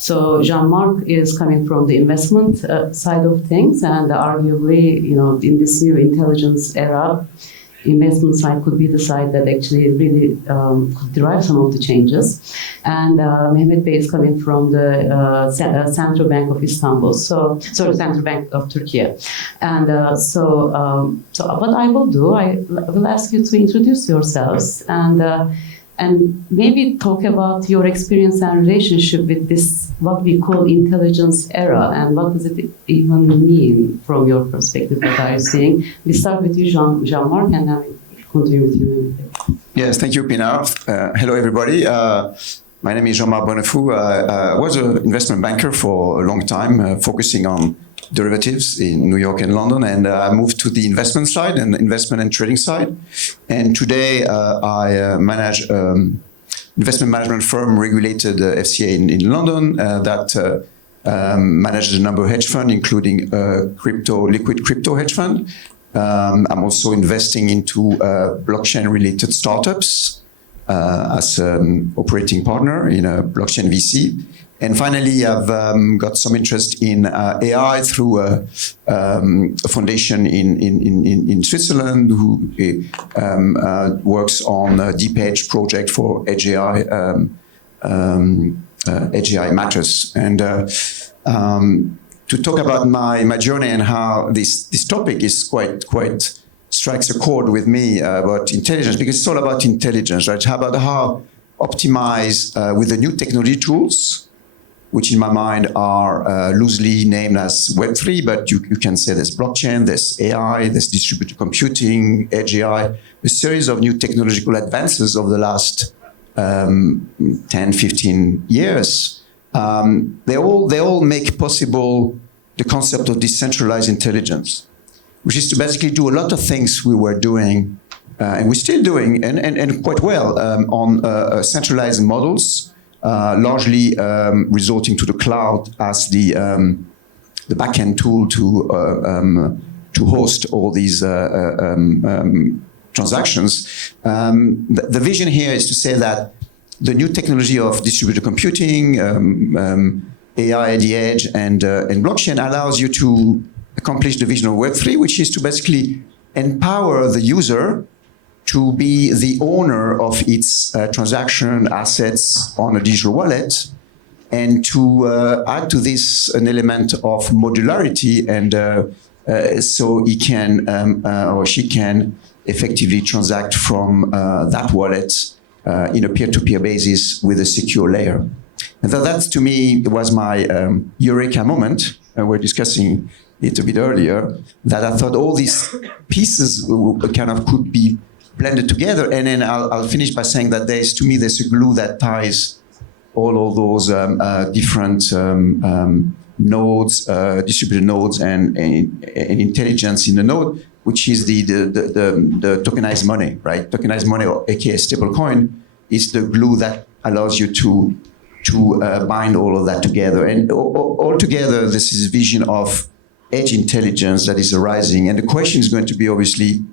So Jean-Marc is coming from the investment side of things, and arguably, in this new intelligence era, investment side could be the side that actually really could derive some of the changes. And Mehmet Bey is coming from the Central Bank of Istanbul, Central Bank of Türkiye. And so what I will do, I will ask you to introduce yourselves and maybe talk about your experience and relationship with this, what we call intelligence era, and what does it even mean from your perspective, what are you seeing? We start with you, Jean-Marc, and then we continue with you. Yes, thank you, Pinar. Hello, everybody. My name is Jean-Marc Bonnefou. I was an investment banker for a long time, focusing on derivatives in New York and London, and I moved to the investment side and investment and trading side. And today I manage investment management firm regulated FCA in London that manages a number of hedge funds, including liquid crypto hedge fund. I'm also investing into blockchain-related startups as an operating partner in a blockchain VC. And finally, I've got some interest in AI through a foundation in Switzerland who works on a deep edge project for Edge AI matters. And to talk about my journey and how this topic is quite strikes a chord with me about intelligence, because it's all about intelligence, right? How about how optimize with the new technology tools, which in my mind are loosely named as Web3, but you can say there's blockchain, there's AI, there's distributed computing, Edge AI, a series of new technological advances over the last 10, 15 years. They all make possible the concept of decentralized intelligence, which is to basically do a lot of things we were doing, and we're still doing, and quite well, on centralized models, largely resorting to the cloud as the backend tool to host all these transactions. The vision here is to say that the new technology of distributed computing, AI at the edge, and blockchain allows you to accomplish the vision of Web3, which is to basically empower the user to be the owner of its transaction assets on a digital wallet, and to add to this an element of modularity, and so he can or she can effectively transact from that wallet in a peer-to-peer basis with a secure layer. And that to me was my eureka moment. We're discussing it a bit earlier, that I thought all these pieces kind of could be blended together. And then I'll finish by saying that to me, there's a glue that ties all of those different nodes, distributed nodes, and intelligence in the node, which is the tokenized money, right? Tokenized money, or aka stablecoin, is the glue that allows you to bind all of that together. And all together, this is a vision of edge intelligence that is arising. And the question is going to be, obviously,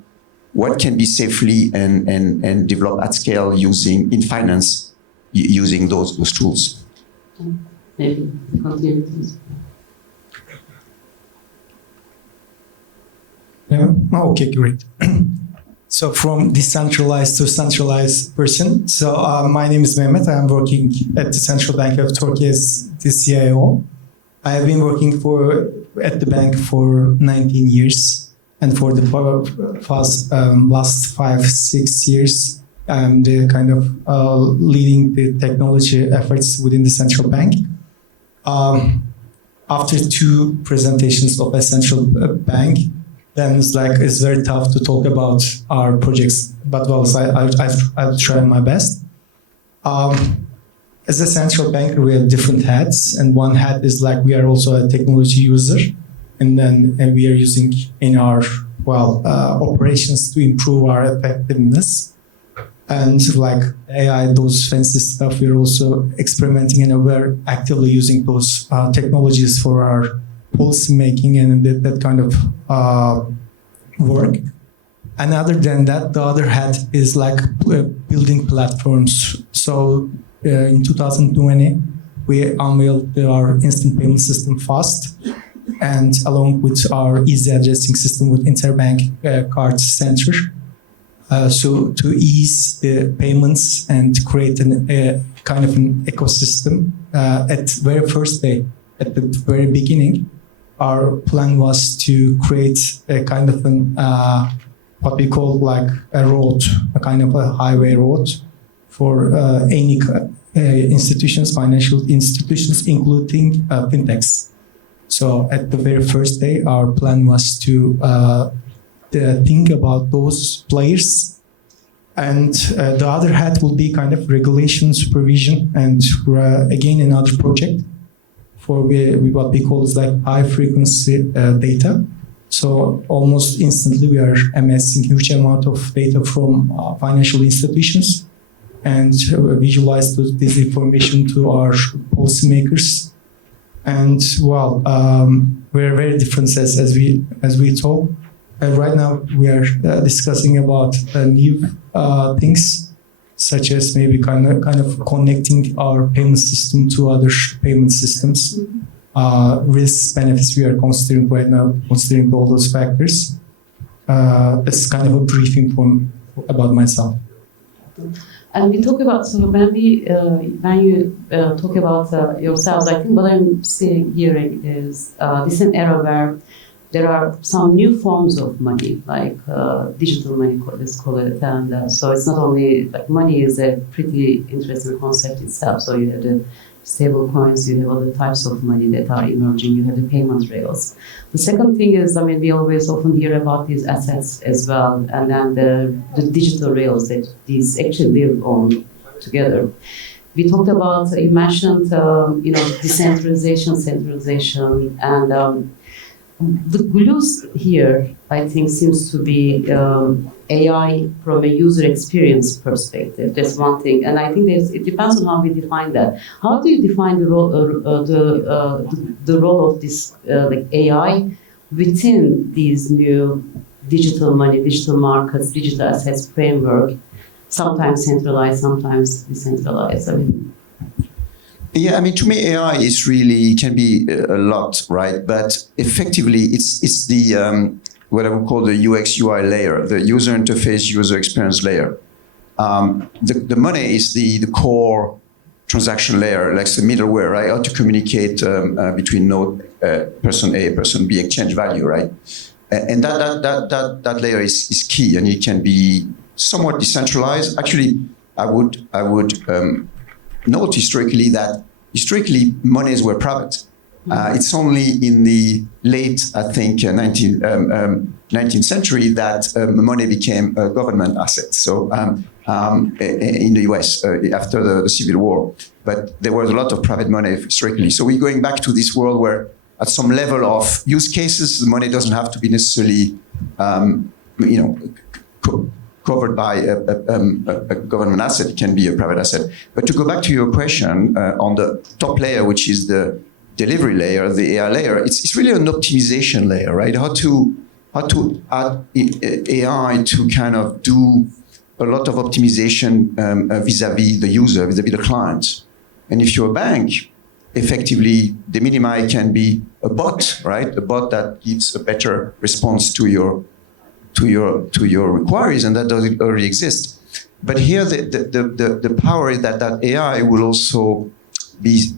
what can be safely and developed at scale in finance using those tools. Maybe continue. Yeah. Oh, okay, great. So from decentralized to centralized person. So my name is Mehmet. I'm working at the Central Bank of Türkiye as the CIO. I have been working at the bank for 19 years. And for the last 5-6 years, I'm the kind of leading the technology efforts within the central bank. After 2 presentations of a central bank, then it's very tough to talk about our projects, but I'll try my best. As a central banker, we have different hats, and one hat is like we are also a technology user, and we are using in our operations to improve our effectiveness. And like AI, those fancy stuff, we're also experimenting, and we're actively using those technologies for our policy making and that kind of work. And other than that, the other hat is like building platforms. So in 2020, we unveiled our instant payment system fast, and along with our easy addressing system with interbank card center. So to ease the payments and create a kind of an ecosystem. At the very first day, at the very beginning, our plan was to create a kind of an what we call like a road, a kind of a highway road for any institutions, financial institutions, including fintechs. So at the very first day, our plan was to think about those players. And the other hat will be kind of regulation, supervision, and again, another project for what we call is like high frequency data. So almost instantly we are amassing huge amount of data from financial institutions and visualize this information to our policymakers. And well, we're very different as we talk. Right now we are discussing about new things, such as maybe kind of connecting our payment system to other payment systems. Risks, benefits we are considering right now, considering all those factors. It's kind of a briefing about myself. And we talk about, so when you talk about yourselves, I think what I'm hearing is this is an era where there are some new forms of money, like digital money, let's call it. And so it's not only, like money is a pretty interesting concept itself. So you have the stablecoins, you have other types of money that are emerging, you have the payment rails. The second thing is, I mean, we always often hear about these assets as well, and then the digital rails that these actually live on together. We talked about, you mentioned, decentralization, centralization, and the glues here, I think, seems to be AI from a user experience perspective. That's one thing, and I think it depends on how we define that. How do you define the role, the role of this like AI within these new digital money, digital markets, digital assets framework? Sometimes centralized, sometimes decentralized. Yeah, I mean, to me, AI can be a lot, right? But effectively, it's the what I would call the UX UI layer, the user interface, user experience layer. The money is the core transaction layer, like the middleware, right? How to communicate between node person A, person B, exchange value, right? And that layer is key, and it can be somewhat decentralized. Actually, I would note historically that monies were private. It's only in the late, I think, 19th century that money became a government asset. So in the US after the Civil War, but there was a lot of private money historically. So we're going back to this world where, at some level of use cases, the money doesn't have to be necessarily, covered by a government asset. It can be a private asset. But to go back to your question on the top layer, which is the delivery layer, the AI layer, it's really an optimization layer, right? How to add AI to kind of do a lot of optimization vis-a-vis the user, vis-a-vis the client. And if you're a bank, effectively, the minimi can be a bot, right? A bot that gives a better response to your requires, and that doesn't already exist. But here, the power is that AI will also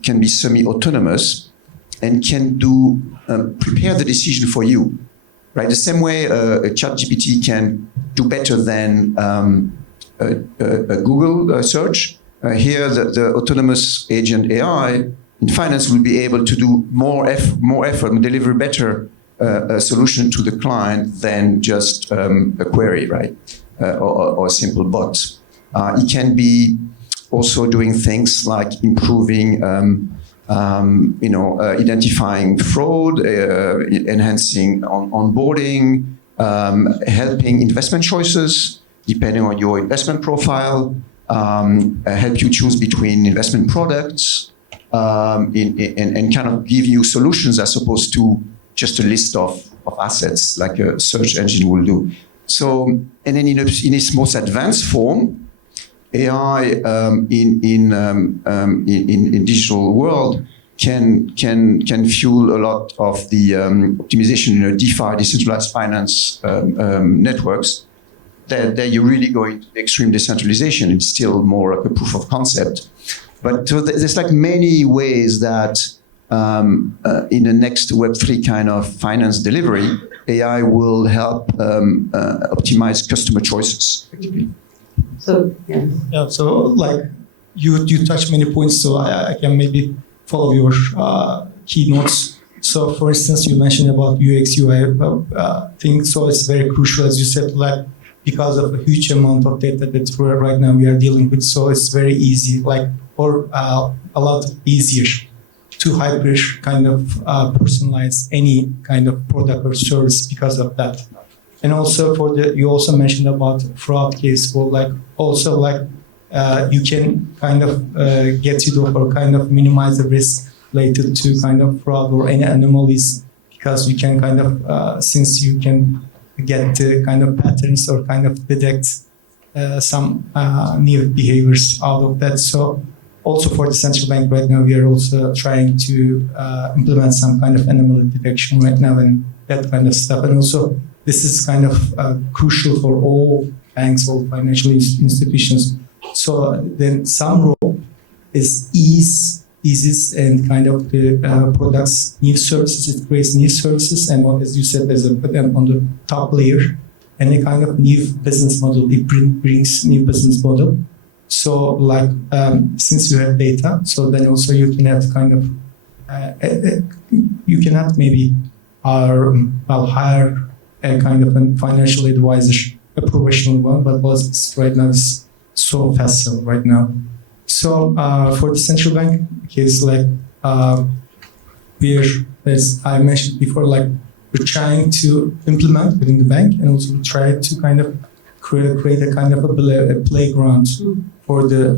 can be semi-autonomous and can prepare the decision for you, right? The same way a ChatGPT can do better than a Google search. Here, the autonomous agent AI in finance will be able to do more effort and deliver better a solution to the client than just a query, right? Or a simple bot. It can be also doing things like improving, identifying fraud, enhancing onboarding, helping investment choices depending on your investment profile, help you choose between investment products, and kind of give you solutions as opposed to just a list of assets like a search engine will do. So, and then in its most advanced form, AI in digital world can fuel a lot of the optimization in DeFi, decentralized finance networks. There you're really going to extreme decentralization. It's still more like a proof of concept. But so there's like many ways that in the next Web3 kind of finance delivery, AI will help optimize customer choices. So, yeah. Yeah, so like you touch many points, so I can maybe follow your keynotes. So for instance, you mentioned about UX, UI thing, so it's very crucial, as you said, like because of a huge amount of data that right now we are dealing with, so it's very easy, like, or a lot easier to hyper kind of personalize any kind of product or service because of that. And also for the, you also mentioned about fraud case, well, like also like you can kind of get rid of or kind of minimize the risk related to kind of fraud or any anomalies, because you can kind of, since you can get the kind of patterns or kind of detect some new behaviors out of that. So also for the central bank right now, we are also trying to implement some kind of anomaly detection right now and that kind of stuff. And also this is kind of crucial for all banks, all financial institutions. So then some role is eases and kind of the products, new services, it creates new services, and as you said, there's a put them on the top layer, and a kind of new business model, it brings new business model. So like since you have data, so then also you can have kind of you cannot maybe hire a kind of a financial advisor, a professional one, but it's right now is so facile right now. So for the central bank case, like we're, as I mentioned before, like we're trying to implement within the bank and also try to kind of create a kind of a playground for the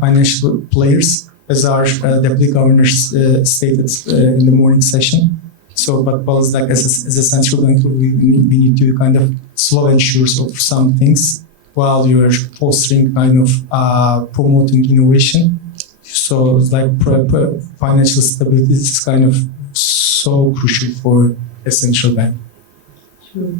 financial players, as our deputy governors stated in the morning session. So, but like as a central bank, we need to kind of slow ensures of some things while you are fostering kind of promoting innovation. So it's like financial stability is kind of so crucial for a central bank. Sure.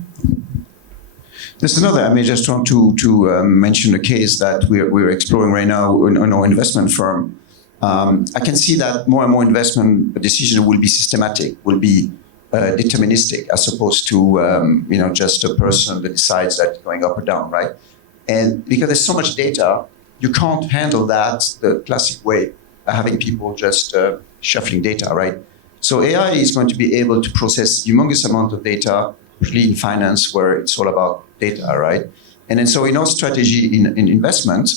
There's another, I may just want to mention a case that we're exploring right now in our investment firm. I can see that more and more investment decisions will be systematic, will be deterministic, as opposed to just a person that decides that going up or down, right? And because there's so much data, you can't handle that the classic way, having people just shuffling data, right? So AI is going to be able to process humongous amount of data, particularly in finance, where it's all about data, right? And then so in our strategy in investment,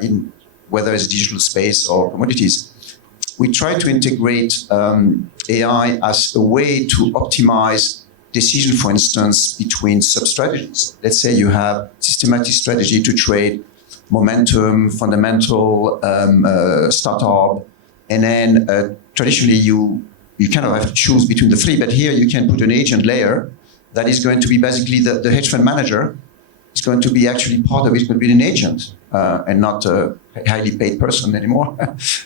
in whether it's digital space or commodities, we try to integrate AI as a way to optimize decision, for instance, between sub-strategies. Let's say you have systematic strategy to trade momentum, fundamental, startup, and then traditionally you kind of have to choose between the three, but here you can put an agent layer that is going to be basically the hedge fund manager. It's going to be actually part of it, going to be an agent and not a highly paid person anymore.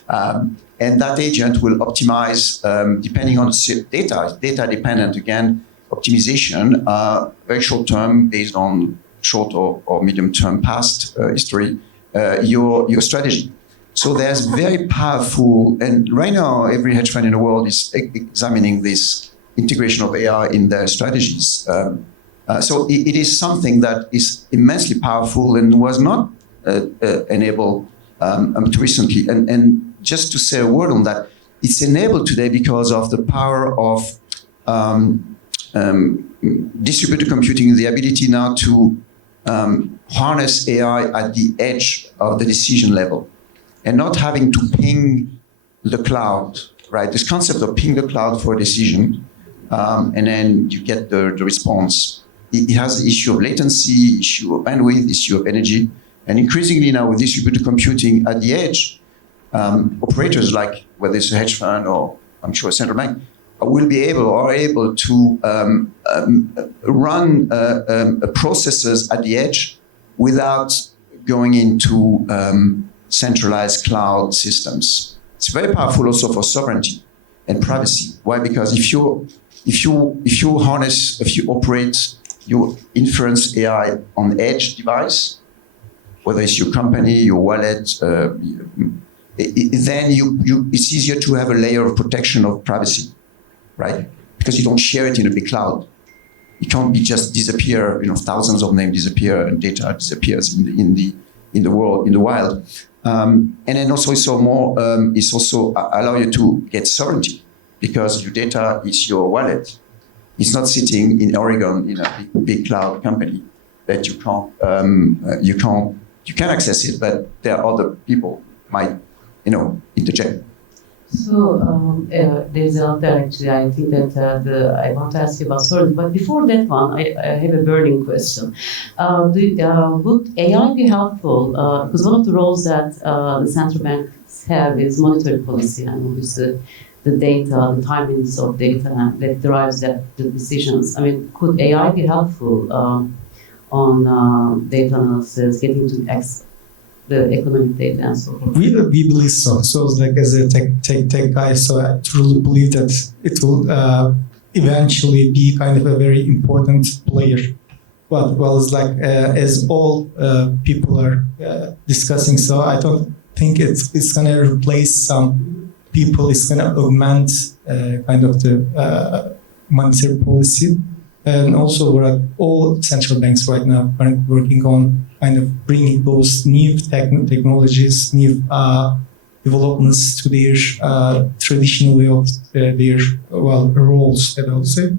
And that agent will optimize depending on data. Data dependent, again, optimization, very short term based on short or medium term past history, your strategy. So there's very powerful, and right now every hedge fund in the world is examining this integration of AI in their strategies. So it is something that is immensely powerful and was not enabled until recently. And just to say a word on that, it's enabled today because of the power of distributed computing, the ability now to harness AI at the edge of the decision level and not having to ping the cloud, right? This concept of ping the cloud for a decision, and then you get the response. It has the issue of latency, issue of bandwidth, issue of energy. And increasingly now with distributed computing at the edge, operators like whether it's a hedge fund or I'm sure a central bank are able to run processes at the edge without going into centralized cloud systems. It's very powerful also for sovereignty and privacy. Why? Because if you operate, you inference AI on edge device, whether it's your company, your wallet, then it's easier to have a layer of protection of privacy, right? Because you don't share it in a big cloud. It can't be just disappear, thousands of names disappear and data disappears in the world, in the wild. And then also it's also allow you to get sovereignty because your data is your wallet. It's not sitting in Oregon in a big cloud company that you can access it, but there are other people might, interject. So there's another actually. I think that I want to ask you about sovereignty, but before that one, I have a burning question. Would AI be helpful? Because one of the roles that the central banks have is monetary policy, and obviously the data, the timings of data that drives the decisions. I mean, could AI be helpful on data analysis, getting to the economic data and so forth? We believe so. So like as a tech guy, so I truly believe that it will eventually be kind of a very important player. Well, it's like as all people are discussing. So I don't think it's going to replace some people. It's going to augment kind of the monetary policy. And also, we're all central banks right now are working on kind of bringing those new technologies, new developments to their traditional way of their roles, I would say.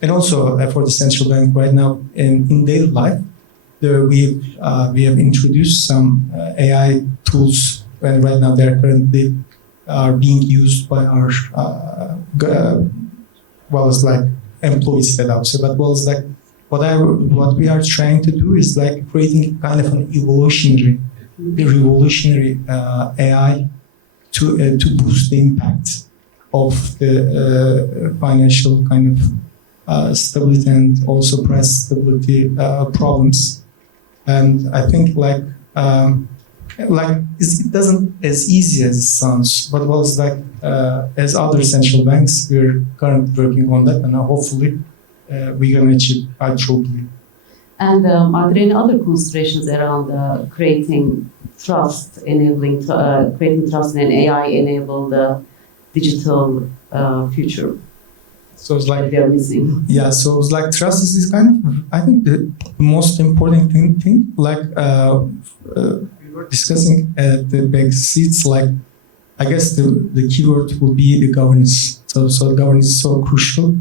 And also for the central bank right now in daily life, we have introduced some AI tools, and right now they're currently being used by our employees that I would say, but what we are trying to do is like creating kind of an revolutionary AI to boost the impact of the financial kind of stability and also price stability problems. And I think it doesn't as easy as it sounds, but as other central banks, we're currently working on that, and hopefully we're going to achieve I truly believe. And are there any other considerations around creating trust, creating trust in an AI-enabled digital future? So it's like they're missing. Yeah, so it's like trust is this kind of, I think the most important thing we were discussing at the back seats, I guess the keyword will be the governance. So governance is so crucial,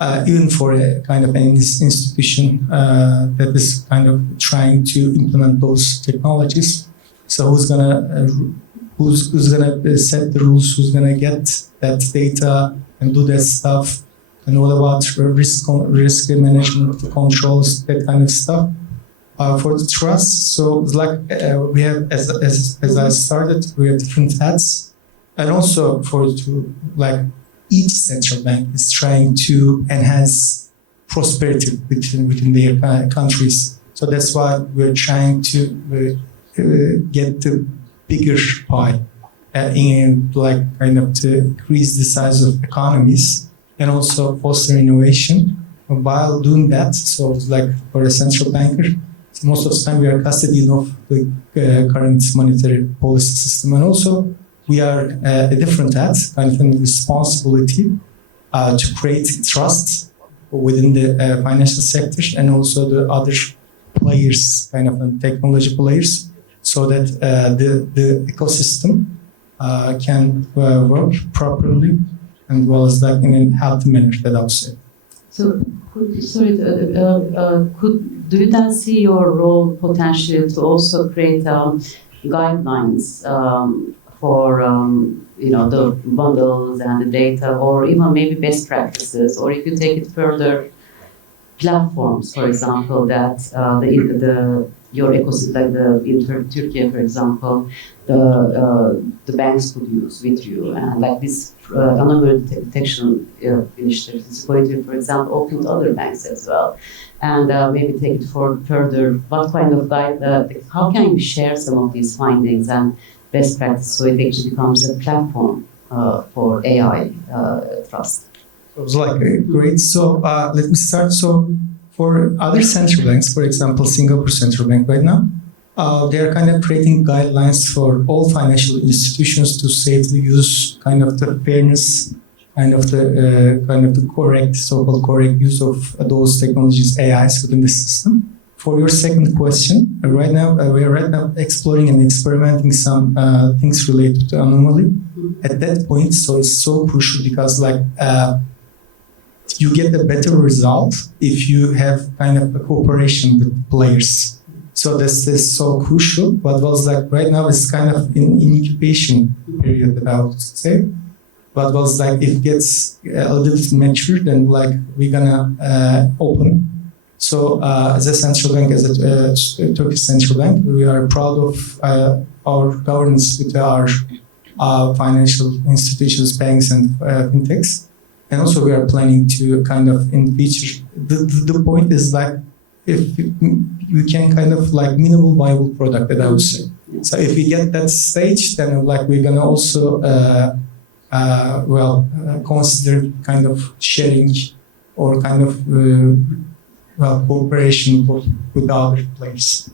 even for a kind of an institution that is kind of trying to implement those technologies. So who's gonna set the rules? Who's gonna get that data and do that stuff? And what about risk management, controls, that kind of stuff? For the trust, so it's we have, as I started, we have different hats, and also each central bank is trying to enhance prosperity within their countries. So that's why we're trying to get the bigger pie, to increase the size of economies and also foster innovation. While doing that, so for a central banker, most of the time we are custodian of the current monetary policy system, and also we are a different hat, kind of a responsibility to create trust within the financial sector and also the other players, kind of technology players, so that the ecosystem can work properly and in a healthy manner, that I would say. So, do you then see your role potentially to also create guidelines for the bundles and the data, or even maybe best practices, or if you take it further, platforms, for example, that the your ecosystem, like in Turkey, for example, the banks could use with you, and like this anomaly detection initiative is going to, for example, open to other banks as well, and maybe take it for further. What kind of how can you share some of these findings and best practice so it actually becomes a platform for AI trust? It was like great. So let me start. So for other central banks, for example, Singapore Central Bank right now, they are kind of creating guidelines for all financial institutions to safely use kind of the fairness, kind of the correct, so-called correct use of those technologies, AIs within the system. For your second question, we are exploring and experimenting some things related to anomaly. At that point, so it's so crucial because you get a better result if you have kind of a cooperation with players. So this is so crucial. What was right now is kind of in incubation period, I would say. What was it gets a little bit mature, then we're gonna open. So as a central bank, as a Turkish central bank, we are proud of our governance with our financial institutions, banks, and fintechs. And also we are planning to kind of in future, the point is if we can kind of minimal viable product, that I would say. So if we get that stage, then we're gonna also consider kind of sharing or kind of cooperation with other players.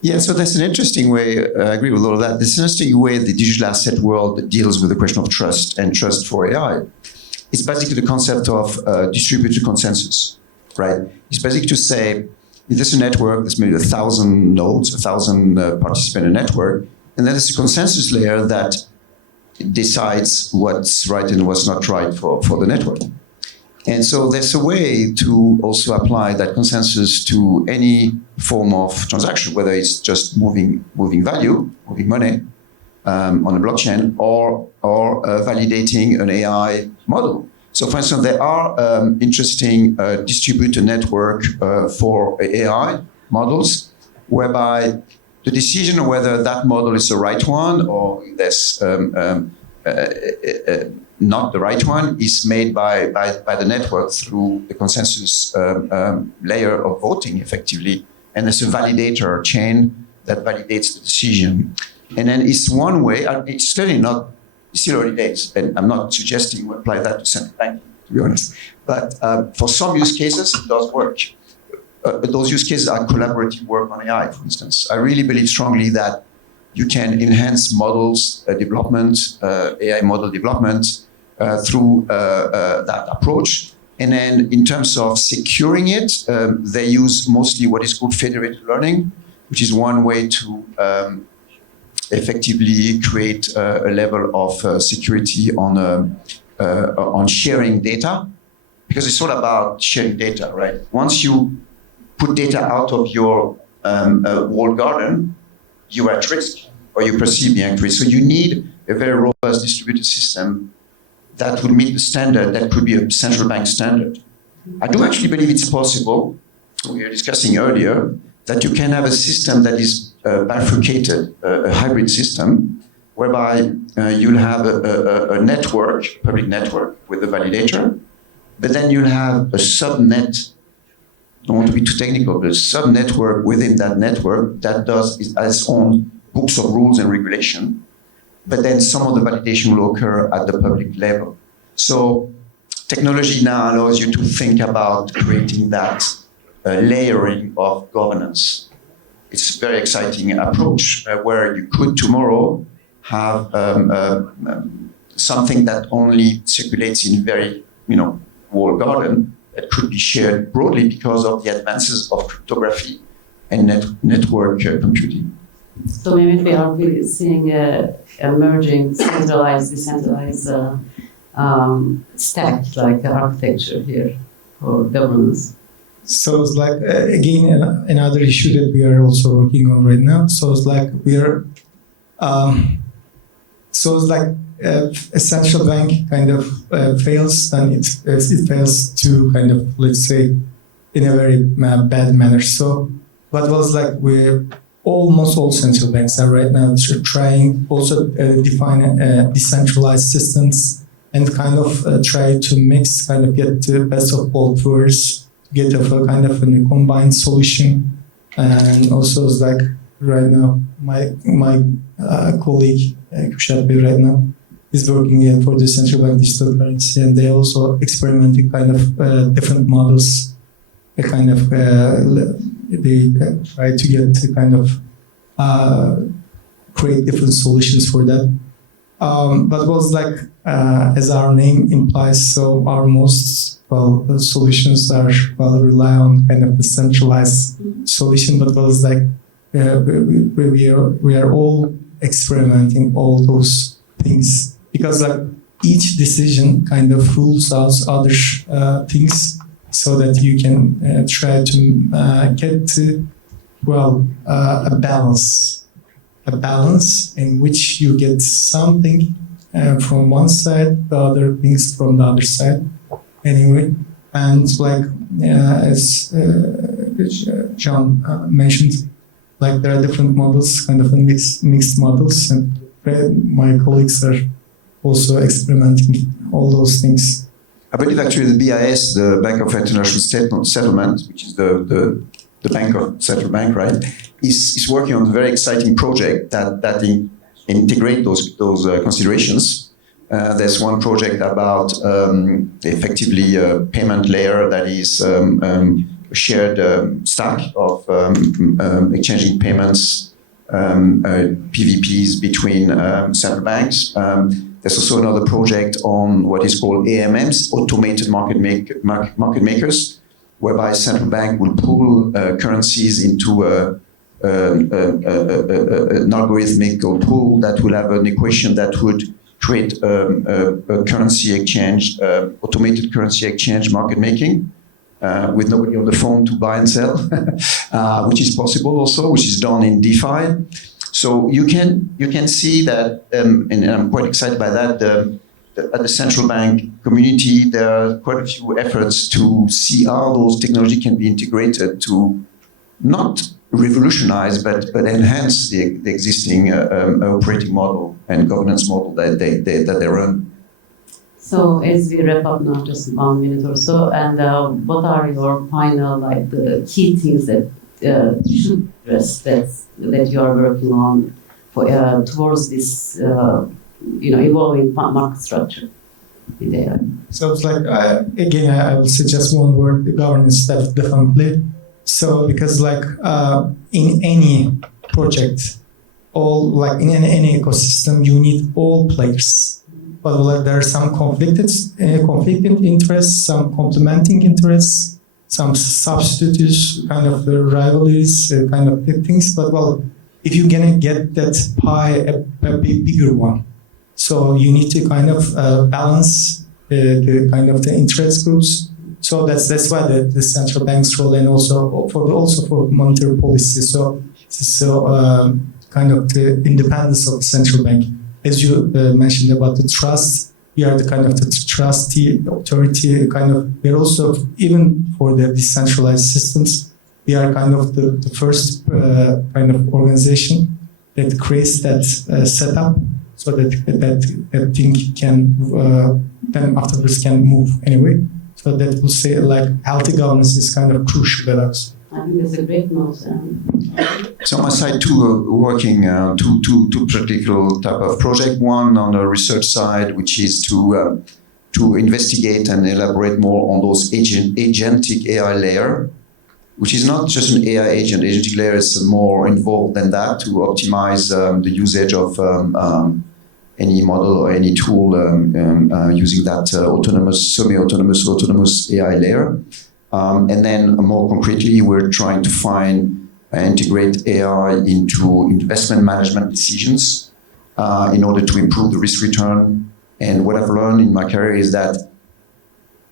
Yeah, so that's an interesting way, I agree with all of that. There's an interesting way the digital asset world deals with the question of trust and trust for AI. It's basically the concept of distributed consensus, right? It's basically to say, there's a network, there's maybe 1,000 nodes, 1,000 participants in a network, and then there's a consensus layer that decides what's right and what's not right for the network. And so there's a way to also apply that consensus to any form of transaction, whether it's just moving value, moving money on a blockchain, or validating an AI model. So for instance, there are interesting distributed network for AI models, whereby the decision on whether that model is the right one or there's not the right one is made by the network through the consensus layer of voting, effectively. And there's a validator chain that validates the decision. And then it's one way, it's clearly not, it's still early days, and I'm not suggesting we apply that to central banking, to be honest. But for some use cases, it does work. Those use cases are collaborative work on AI, for instance. I really believe strongly that you can enhance models development, AI model development through that approach. And then in terms of securing it, they use mostly what is called federated learning, which is one way to effectively create a level of security on sharing data, because it's all about sharing data, right? Once you put data out of your walled garden, you are at risk, or you perceive being at risk. So you need a very robust distributed system that would meet the standard that could be a central bank standard. I do actually believe it's possible, we were discussing earlier, that you can have a system that is bifurcated, a hybrid system, whereby you'll have a network, public network with a validator, but then you'll have a subnet, I don't want to be too technical, but a subnetwork within that network that has its own books of rules and regulation, but then some of the validation will occur at the public level. So technology now allows you to think about creating that layering of governance. It's a very exciting approach where you could tomorrow have something that only circulates in very, walled garden that could be shared broadly because of the advances of cryptography and network computing. So maybe we are really seeing emerging centralized, decentralized stack, like the architecture here for governance. So it's again, another issue that we are also working on right now. So it's we are, a central bank kind of fails, then it fails to kind of, let's say, in a very bad manner. So But was like we're almost all central banks are right now trying also define decentralized systems and kind of try to mix, kind of get the best of both worlds, get a kind of a combined solution. And also it's like right now, my colleague Kürşat Bey right now is working for the central bank digital currency, and they also experimenting kind of different models, kind of they try to get to kind of create different solutions for that. But was like, as our name implies, so our most solutions are rely on kind of the centralized solution, but was like we are all experimenting all those things, because like each decision kind of rules out other things, so that you can try to get to a balance in which you get something from one side, the other things from the other side. Anyway, and like as John mentioned, like there are different models, kind of mixed models, and my colleagues are also experimenting all those things. I believe actually the BIS, the Bank of International Settlement, which is the bank of central bank, right, is working on a very exciting project that integrate those considerations. There's one project about effectively a payment layer that is a shared stack of exchanging payments, PVPs between central banks. There's also another project on what is called AMMs, automated market makers, whereby central bank will pool currencies into an algorithmic pool that will have an equation that would create a currency exchange, automated currency exchange market making, with nobody on the phone to buy and sell, which is possible also, which is done in DeFi. So you can see that, and I'm quite excited by that. At the central bank community, there are quite a few efforts to see how those technology can be integrated to not revolutionize, but enhance the existing operating model and governance model that they run. So as we wrap up now, just 1 minute or so, and what are your final, like the key things that should address that you are working on for towards this evolving market structure in the AI? So it's like again, I will say just one word: the governance stuff, definitely. So because like in any project, all like in any ecosystem, you need all players. But like there are some conflicting interests, some complementing interests, some substitutes, kind of the rivalries, kind of things. But if you're gonna get that pie a bigger one, so you need to kind of balance the kind of the interest groups. So that's why the central bank's role, and also for monetary policy. So kind of the independence of the central bank. As you mentioned about the trust, we are the kind of the trustee authority. Kind of we're also, even for the decentralized systems, we are kind of the first kind of organization that creates that setup, so that thing can then afterwards can move anyway. So that will say like healthy governance is kind of crucial for us. I think that's a great note. So on my side too, working two particular type of project. One on the research side, which is to investigate and elaborate more on those agentic AI layer, which is not just an AI agent. Agentic layer is more involved than that, to optimize the usage of any model or any tool using that autonomous, semi-autonomous, autonomous AI layer. And then more concretely, we're trying to integrate AI into investment management decisions in order to improve the risk return. And what I've learned in my career is that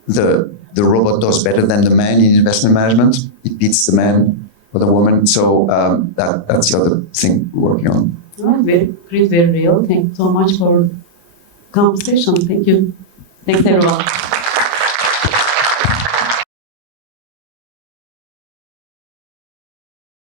the robot does better than the man in investment management. It beats the man or the woman. So that's the other thing we're working on. Very great, very real. Thank you so much for the conversation. Thank you. Thanks, everyone.